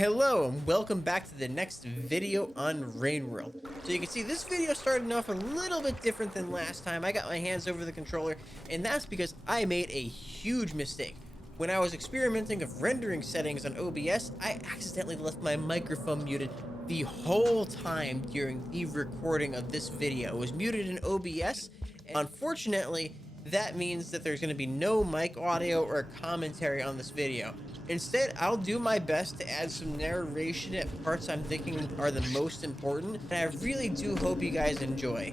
Hello and welcome back to the next video on Rainworld. So you can see this video started off a little bit different than last time. I got my hands over the controller, and that's because I made a huge mistake. When I was experimenting of rendering settings on OBS, I accidentally left my microphone muted the whole time during the recording of this video. It was muted in OBS, and unfortunately, that means that there's going to be no mic audio or commentary on this video. Instead, I'll do my best to add some narration at parts I'm thinking are the most important, and I really do hope you guys enjoy.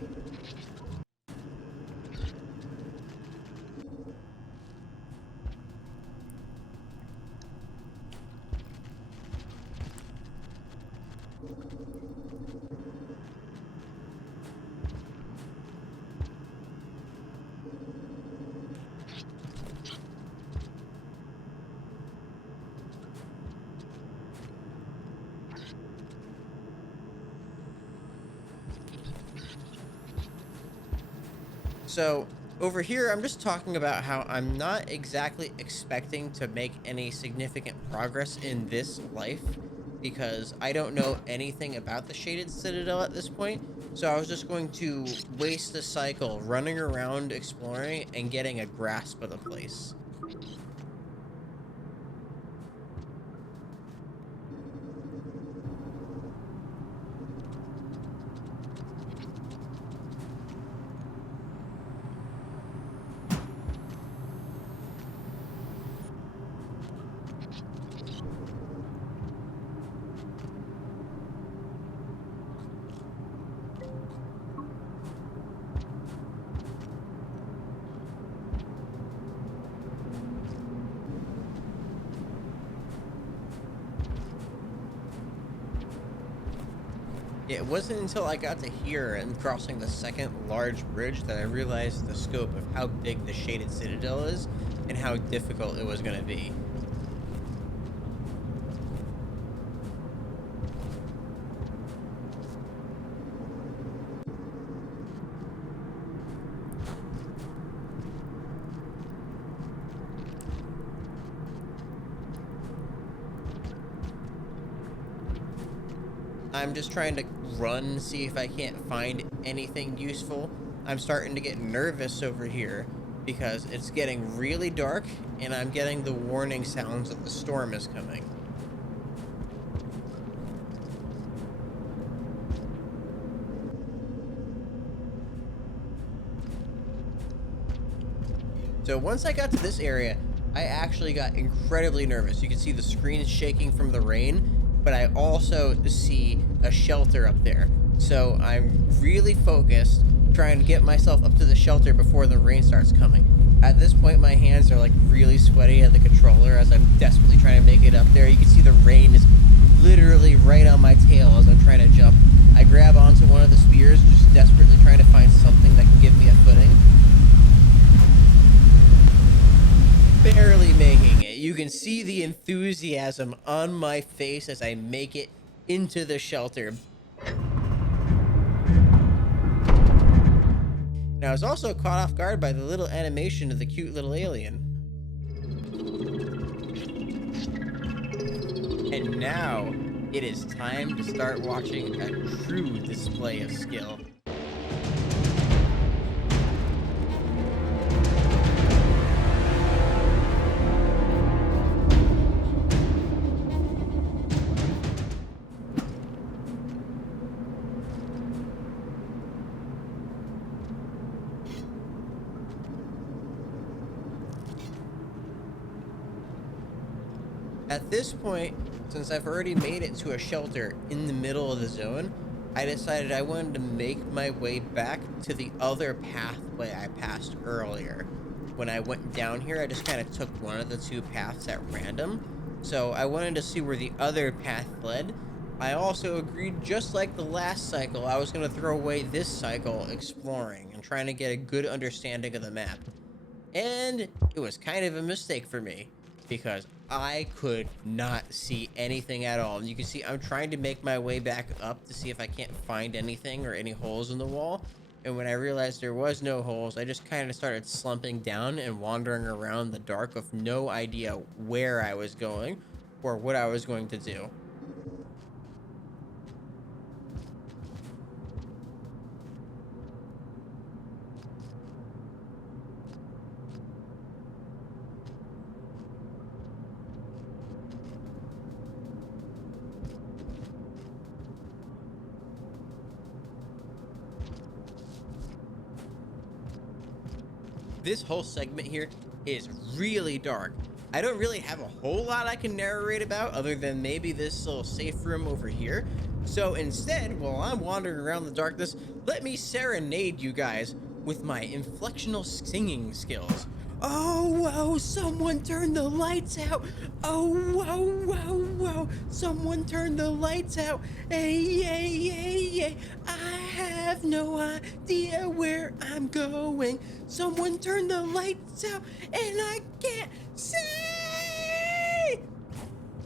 So over here, I'm just talking about how I'm not exactly expecting to make any significant progress in this life because I don't know anything about the Shaded Citadel at this point. So I was just going to waste a cycle running around exploring and getting a grasp of the place. It wasn't until I got to here and crossing the second large bridge that I realized the scope of how big the Shaded Citadel is and how difficult it was going to be. I'm just trying to run, see if I can't find anything useful. I'm starting to get nervous over here because it's getting really dark and I'm getting the warning sounds that the storm is coming. So once I got to this area, I actually got incredibly nervous. You can see the screen shaking from the rain, but I also see a shelter up there. So I'm really focused, trying to get myself up to the shelter before the rain starts coming. At this point, my hands are like really sweaty at the controller as I'm desperately trying to make it up there. You can see the rain is literally right on my tail as I'm trying to jump. I grab onto one of the spears, just desperately trying to find something that can give me a footing. Barely making it. You can see the enthusiasm on my face as I make it into the shelter. Now I was also caught off guard by the little animation of the cute little alien. And now it is time to start watching a true display of skill. At this point, since I've already made it to a shelter in the middle of the zone, I decided I wanted to make my way back to the other pathway I passed earlier. When I went down here, I just kind of took one of the two paths at random. So I wanted to see where the other path led. I also agreed, just like the last cycle, I was going to throw away this cycle exploring and trying to get a good understanding of the map. And it was kind of a mistake for me, because I could not see anything at all. And you can see I'm trying to make my way back up to see if I can't find anything or any holes in the wall. And when I realized there was no holes, I just kind of started slumping down and wandering around the dark with no idea where I was going or what I was going to do. this whole segment here is really dark. I don't really have a whole lot I can narrate about other than maybe this little safe room over here. So instead, while I'm wandering around the darkness, let me serenade you guys with my inflectional singing skills. Oh, whoa, someone turn the lights out. Oh, whoa, whoa, whoa, someone turn the lights out. Hey, hey, hey, hey, I have no idea where I'm going. Someone turn the lights out and I can't see.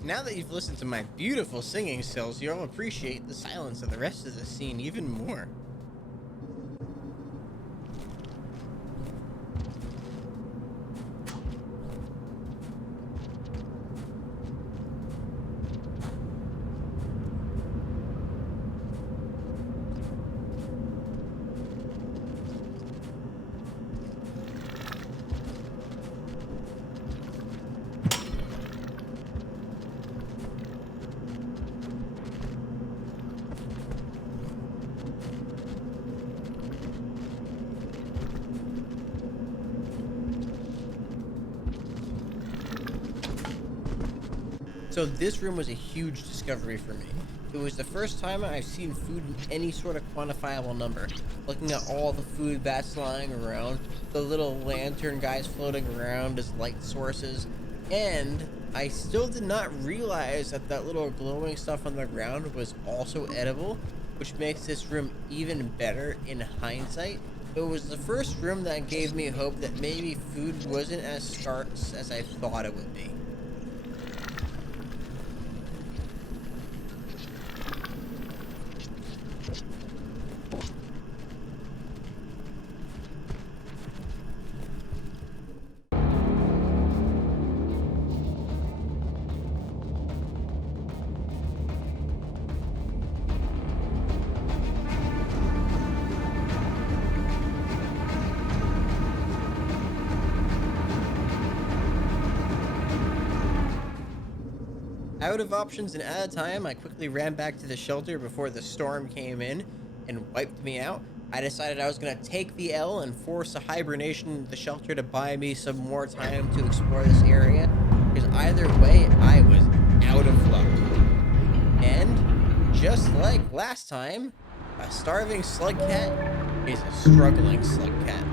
Now that you've listened to my beautiful singing skills, you'll appreciate the silence of the rest of the scene even more. So this room was a huge discovery for me. It was the first time I've seen food in any sort of quantifiable number. Looking at all the food bats lying around, the little lantern guys floating around as light sources, and I still did not realize that that little glowing stuff on the ground was also edible, which makes this room even better in hindsight. It was the first room that gave me hope that maybe food wasn't as scarce as I thought it would be. Out of options and out of time, I quickly ran back to the shelter before the storm came in and wiped me out. I decided I was going to take the L and force a hibernation into the shelter to buy me some more time to explore this area, because either way, I was out of luck. And just like last time, a starving slug cat is a struggling slug cat.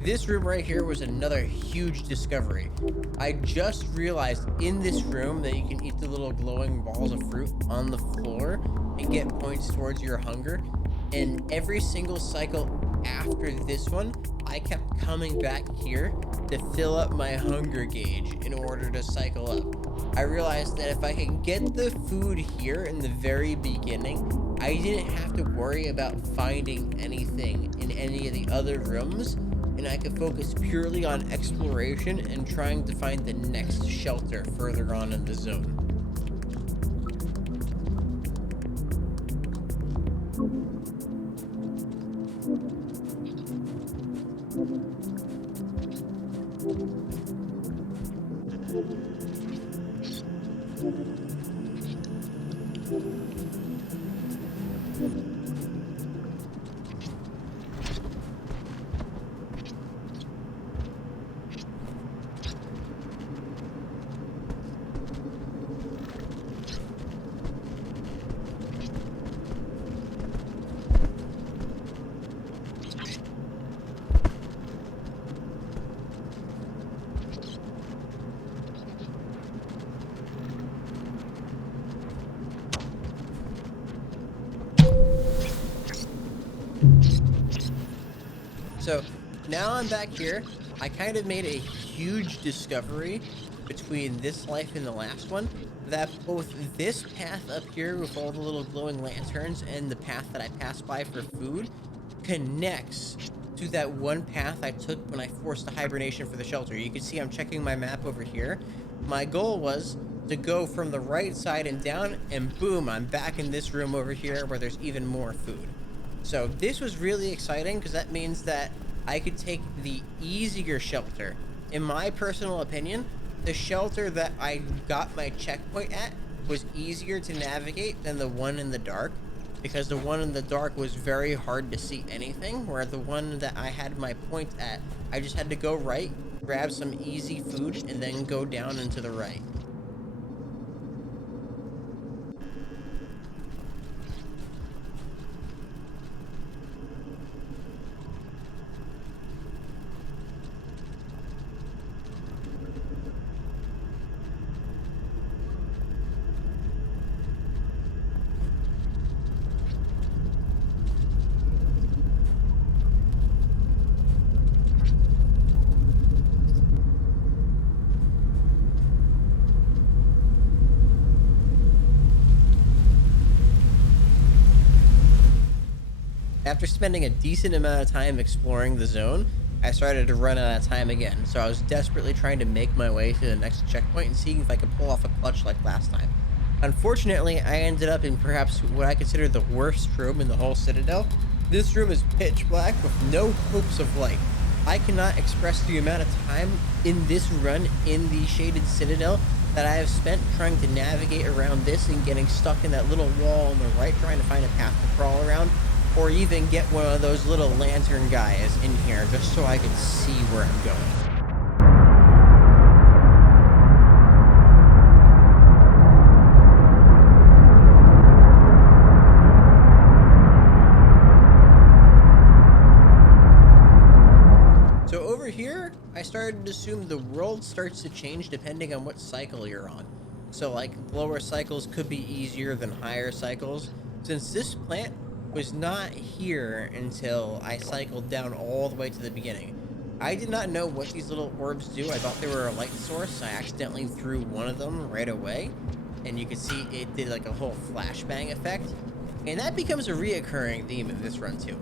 This room right here was another huge discovery. I just realized in this room that you can eat the little glowing balls of fruit on the floor and get points towards your hunger. And every single cycle after this one, I kept coming back here to fill up my hunger gauge in order to cycle up. I realized that if I can get the food here in the very beginning, I didn't have to worry about finding anything in any of the other rooms, and I could focus purely on exploration and trying to find the next shelter further on in the zone. So now I'm back here. I kind of made a huge discovery between this life and the last one, that both this path up here with all the little glowing lanterns and the path that I passed by for food connects to that one path I took when I forced the hibernation for the shelter. You can see I'm checking my map over here. My goal was to go from the right side and down, and boom, I'm back in this room over here where there's even more food. So this was really exciting because that means that I could take the easier shelter. In my personal opinion, the shelter that I got my checkpoint at was easier to navigate than the one in the dark, because the one in the dark was very hard to see anything, where the one that I had my point at, I just had to go right, grab some easy food, and then go down and to the right. After spending a decent amount of time exploring the zone, I started to run out of time again, so I was desperately trying to make my way to the next checkpoint and seeing if I could pull off a clutch like last time. Unfortunately, I ended up in perhaps what I consider the worst room in the whole Citadel. This room is pitch black with no hopes of light. I cannot express the amount of time in this run in the Shaded Citadel that I have spent trying to navigate around this and getting stuck in that little wall on the right, trying to find a path to crawl around, or even get one of those little lantern guys in here just so I can see where I'm going. So over here, I started to assume the world starts to change depending on what cycle you're on. So like lower cycles could be easier than higher cycles. Since this plant was not here until I cycled down all the way to the beginning, I did not know what these little orbs do. I thought they were a light source. I accidentally threw one of them right away, and you can see it did like a whole flashbang effect, and that becomes a reoccurring theme in this run too.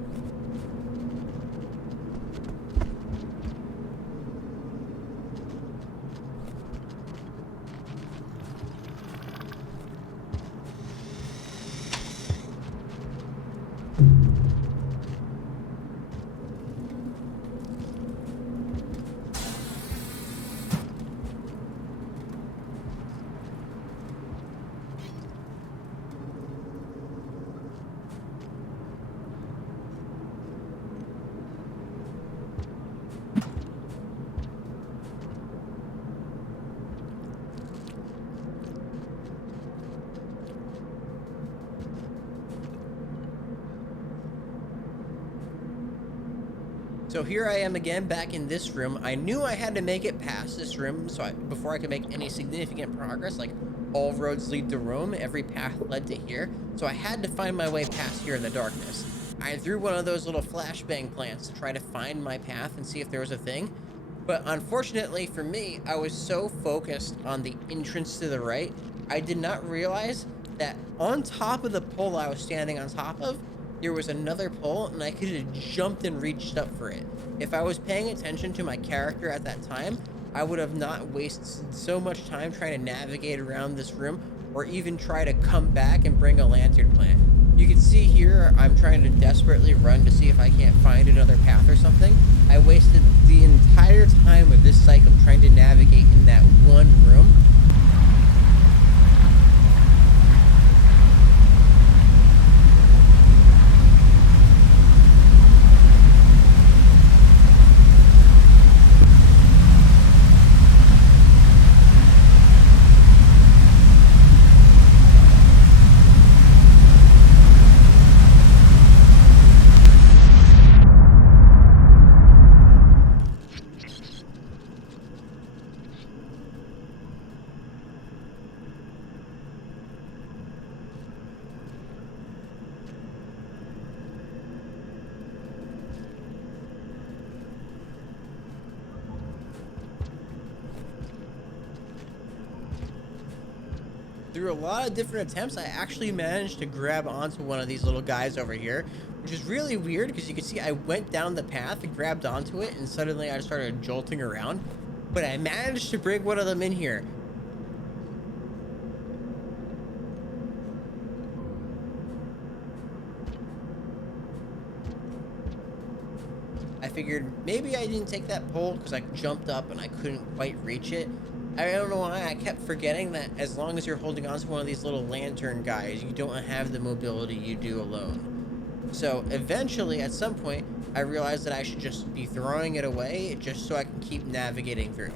So here I am again back in this room. I knew I had to make it past this room before I could make any significant progress. Like, all roads lead to Rome, every path led to here. So I had to find my way past here in the darkness. I threw one of those little flashbang plants to try to find my path and see if there was a thing. But unfortunately for me, I was so focused on the entrance to the right, I did not realize that on top of the pole I was standing on top of, there was another pole, and I could have jumped and reached up for it. If I was paying attention to my character at that time, I would have not wasted so much time trying to navigate around this room, or even try to come back and bring a lantern plant. You can see here, I'm trying to desperately run to see if I can't find another path or something. I wasted the entire time of this cycle trying to navigate in that one room. through a lot of different attempts, I actually managed to grab onto one of these little guys over here, which is really weird because you can see I went down the path and grabbed onto it, and suddenly I started jolting around. But I managed to bring one of them in here. I figured maybe I didn't take that pole because I jumped up and I couldn't quite reach it. I don't know why I kept forgetting that as long as you're holding on to one of these little lantern guys, you don't have the mobility you do alone. So eventually, at some point, I realized that I should just be throwing it away just so I can keep navigating through.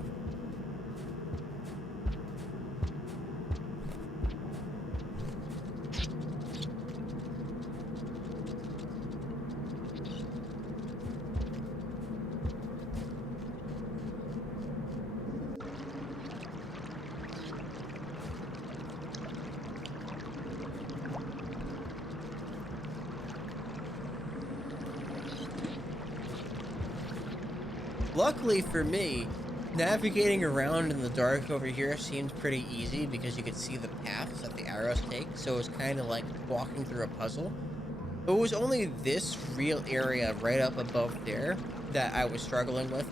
Luckily for me, navigating around in the dark over here seemed pretty easy because you could see the paths that the arrows take, so it was kind of like walking through a puzzle. But it was only this real area right up above there that I was struggling with.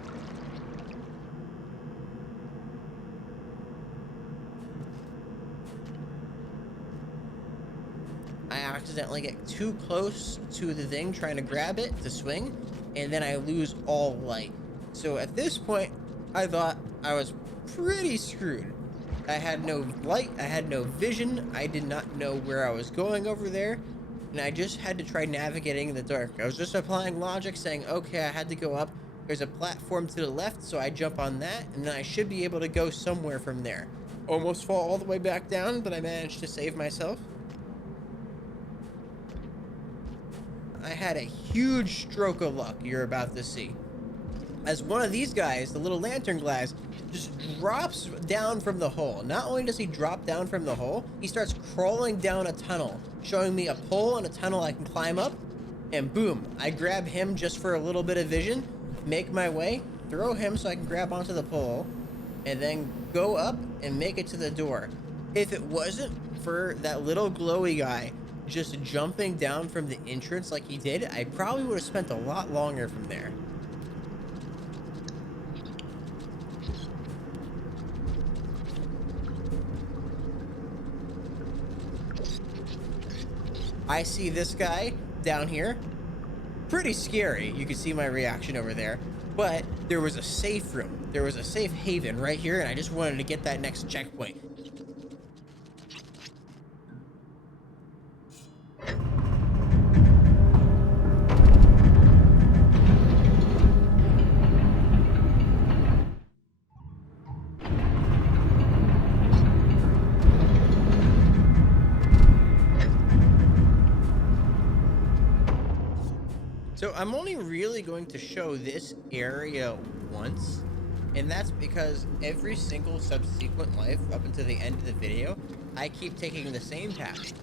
I accidentally get too close to the thing trying to grab it to swing, and then I lose all light. So at this point, I thought I was pretty screwed. I had no light, I had no vision, I did not know where I was going over there, and I just had to try navigating in the dark. I was just applying logic, saying, okay, I had to go up. There's a platform to the left, so I jump on that, and then I should be able to go somewhere from there. Almost fall all the way back down, but I managed to save myself. I had a huge stroke of luck you're about to see, as one of these guys, the little lantern glass, just drops down from the hole. Not only does he drop down from the hole, he starts crawling down a tunnel, showing me a pole and a tunnel I can climb up, and boom, I grab him just for a little bit of vision, make my way, throw him so I can grab onto the pole, and then go up and make it to the door. If it wasn't for that little glowy guy just jumping down from the entrance like he did, I probably would have spent a lot longer from there. I see this guy down here. Pretty scary. You can see my reaction over there. But there was a safe room. There was a safe haven right here, and I just wanted to get that next checkpoint. So I'm only really going to show this area once, and that's because every single subsequent life up until the end of the video, I keep taking the same path.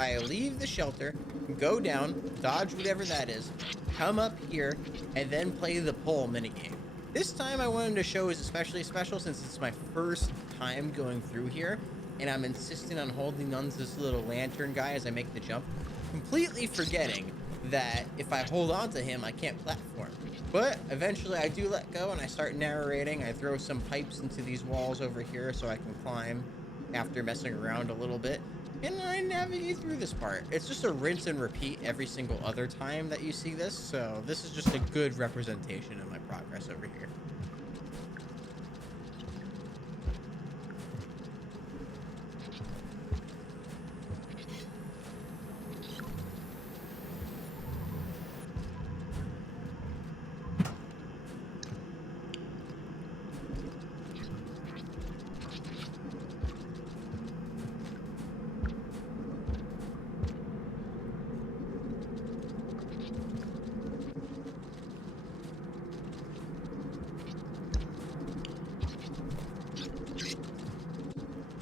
I leave the shelter, go down, dodge whatever that is, come up here, and then play the pole minigame. This time I wanted to show is especially special since it's my first time going through here, and I'm insisting on holding on to this little lantern guy as I make the jump, completely forgetting that if I hold on to him, I can't platform. But eventually I do let go and I start narrating. I throw some pipes into these walls over here so I can climb after messing around a little bit. And I navigate through this part. It's just a rinse and repeat every single other time that you see this. So this is just a good representation of my progress over here.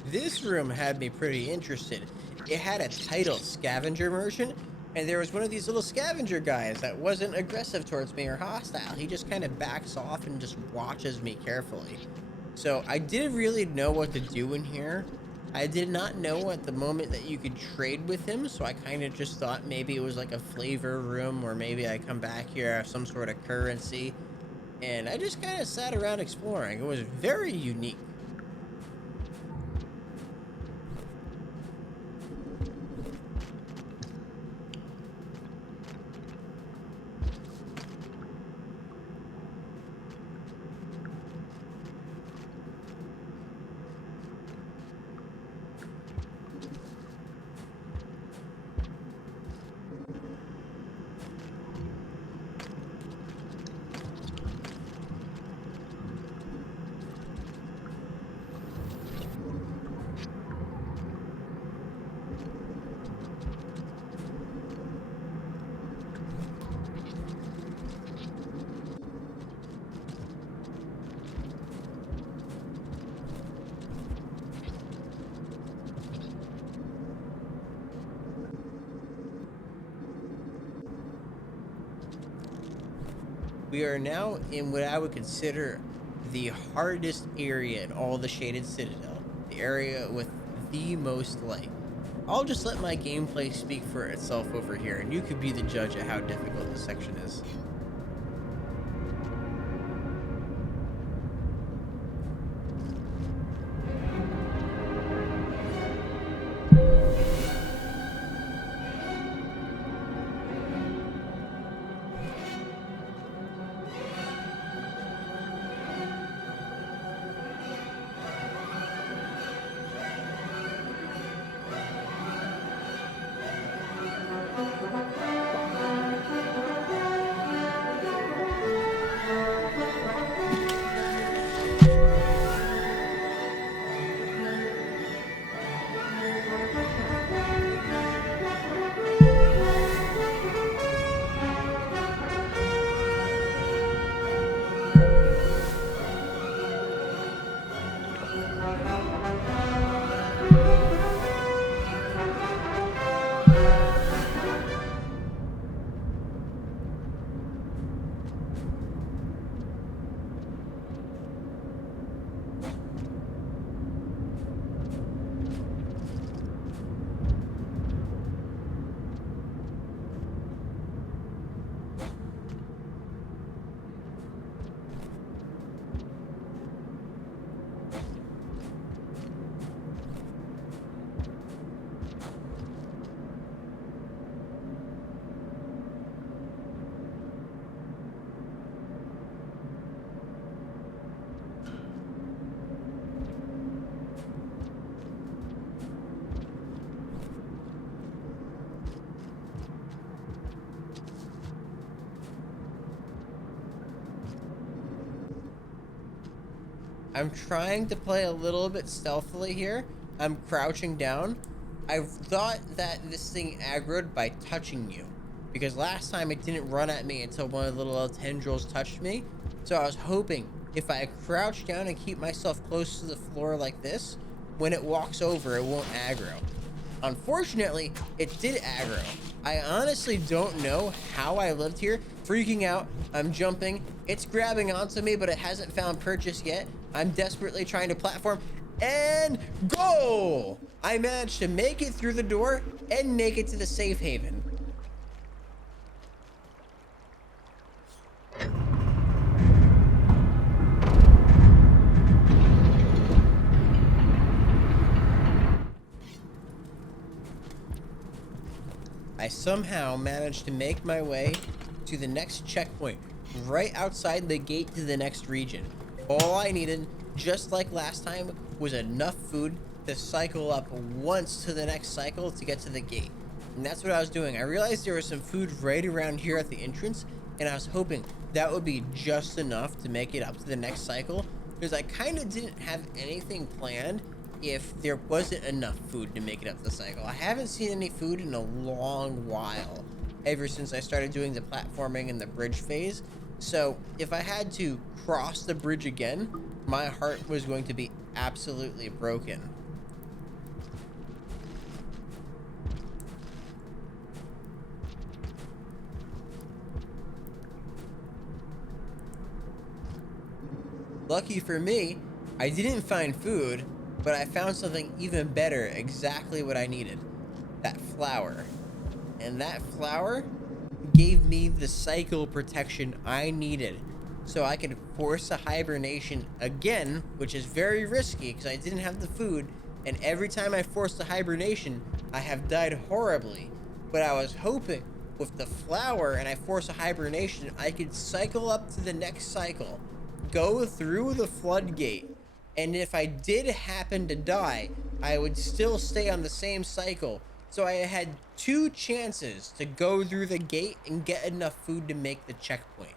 This room had me pretty interested. It had a title, Scavenger Merchant, and there was one of these little scavenger guys that wasn't aggressive towards me or hostile. He just kind of backs off and just watches me carefully. So I didn't really know what to do in here, I did not know at the moment that you could trade with him, so I kind of just thought maybe it was like a flavor room, or maybe I come back here, have some sort of currency, and I just kind of sat around exploring. It was very unique. We are now in what I would consider the hardest area in all the Shaded Citadel, the area with the most light. I'll just let my gameplay speak for itself over here, and you could be the judge of how difficult this section is. I'm trying to play a little bit stealthily here. I'm crouching down. I thought that this thing aggroed by touching you, because last time it didn't run at me until one of the little tendrils touched me. So I was hoping if I crouch down and keep myself close to the floor like this, when it walks over, it won't aggro. Unfortunately, it did aggro. I honestly don't know how I lived here. Freaking out, I'm jumping. It's grabbing onto me, but it hasn't found purchase yet. I'm desperately trying to platform, and go! I managed to make it through the door and make it to the safe haven. I somehow managed to make my way to the next checkpoint, right outside the gate to the next region. All I needed, just like last time, was enough food to cycle up once to the next cycle to get to the gate. And that's what I was doing. I realized there was some food right around here at the entrance, and I was hoping that would be just enough to make it up to the next cycle, because I kind of didn't have anything planned if there wasn't enough food to make it up the cycle. I haven't seen any food in a long while, ever since I started doing the platforming and the bridge phase. So if I had to cross the bridge again, my heart was going to be absolutely broken. Lucky for me, I didn't find food, but I found something even better, exactly what I needed. That flower. And that flower gave me the cycle protection I needed, so I could force a hibernation again, which is very risky because I didn't have the food, and every time I forced a hibernation, I have died horribly. But I was hoping with the flower and I force a hibernation, I could cycle up to the next cycle, go through the floodgate, and if I did happen to die, I would still stay on the same cycle. So I had 2 chances to go through the gate and get enough food to make the checkpoint.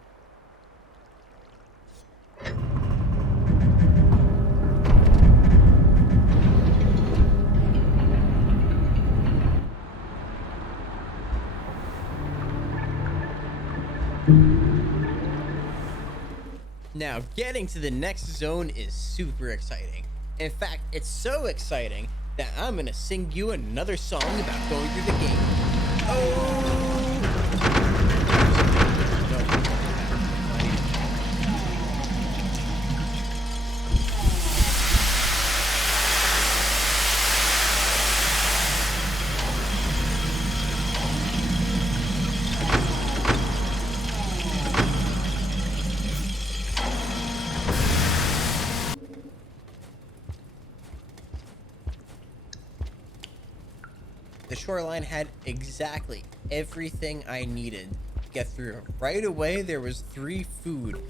Now, getting to the next zone is super exciting. In fact, it's so exciting that I'm gonna sing you another song about going through the gate. Oh! The shoreline had exactly everything I needed to get through. Right away, there was 3 food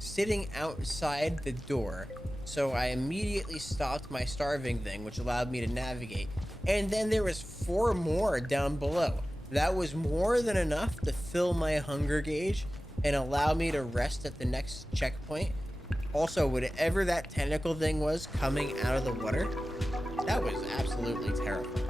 sitting outside the door. So I immediately stopped my starving thing, which allowed me to navigate. And then there was 4 more down below. That was more than enough to fill my hunger gauge and allow me to rest at the next checkpoint. Also, whatever that tentacle thing was coming out of the water, that was absolutely terrifying.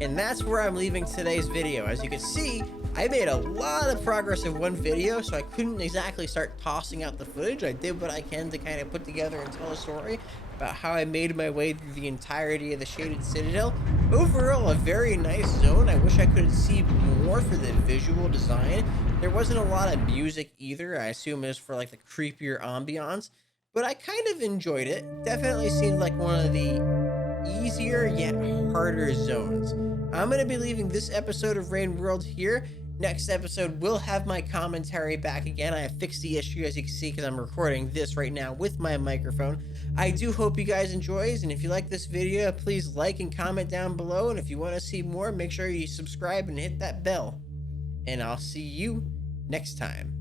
And that's where I'm leaving today's video. As you can see, I made a lot of progress in one video, so I couldn't exactly start tossing out the footage. I did what I can to kind of put together and tell a story about how I made my way through the entirety of the Shaded Citadel. Overall, a very nice zone. I wish I could see more for the visual design. There wasn't a lot of music either. I assume it was for like the creepier ambiance, but I kind of enjoyed it. Definitely seemed like one of the easier yet harder zones. I'm going to be leaving this episode of Rainworld here. Next episode will have my commentary back again. I have fixed the issue, as you can see, because I'm recording this right now with my microphone. I do hope you guys enjoy, and if you like this video, please like and comment down below, and if you want to see more, make sure you subscribe and hit that bell. And I'll see you next time.